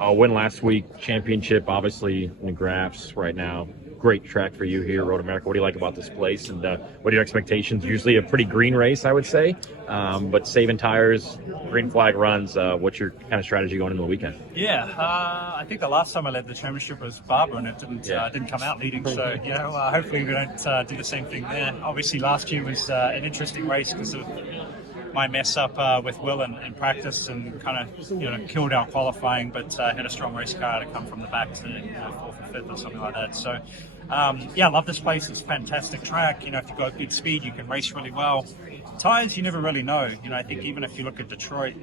Win last week, championship, obviously in the graphs right now. Great track for you here, Road America. What do you like about this place, and what are your expectations? Usually a pretty green race, I would say, but saving tires, green flag runs. What's your kind of strategy going into the weekend? Yeah, I think the last time I led the championship was Barbara, and it didn't come out leading. So hopefully we don't do the same thing there. Obviously, last year was an interesting race because of my mess up with Will in practice, and kind of killed our qualifying, but had a strong race car to come from the back to fourth or fifth or something like that. So I love this place. It's a fantastic track. If you've got good speed, you can race really well. Tires, you never really know. I think even if you look at Detroit,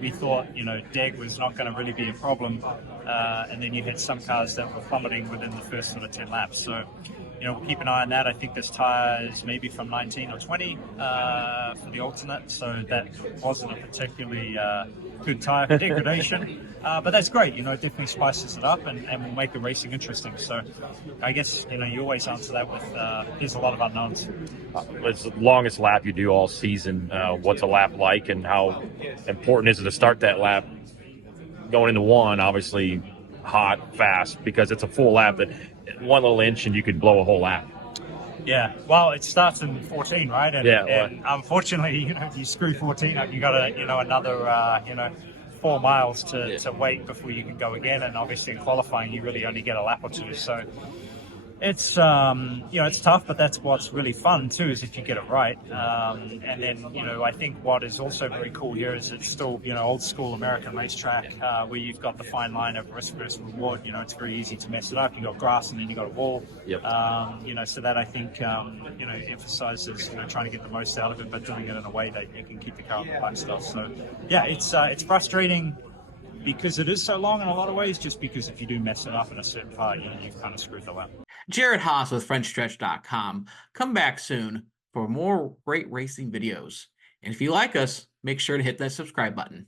we thought deg was not going to really be a problem, and then you had some cars that were plummeting within the first sort of 10 laps. So we'll keep an eye on that. I think there's tires maybe from 19 or 20 for the alternate, so that wasn't a particularly good tire for degradation. But that's great, it definitely spices it up and will make the racing interesting. So I guess, you always answer that with there's a lot of unknowns. It's the longest lap you do all season. What's a lap like, and how important is it to start that lap going into one, obviously hot, fast, because it's a full lap that one little inch and you could blow a whole lap. Yeah, well, it starts in 14, right? And unfortunately, if you screw 14 up, you got another 4 miles to wait before you can go again. And obviously in qualifying, you really only get a lap or two. So it's it's tough, but that's what's really fun too, is if you get it right. And then I think what is also very cool here is it's still old school American racetrack, where you've got the fine line of risk versus reward. It's very easy to mess it up. You got grass and then you got a wall. Yep. So that I think emphasizes trying to get the most out of it, but doing it in a way that you can keep the car on the back stuff. So it's frustrating because it is so long in a lot of ways, just because if you do mess it up in a certain part, you've kind of screwed the lap. Jared Haas with Frontstretch.com. Come back soon for more great racing videos. And if you like us, make sure to hit that subscribe button.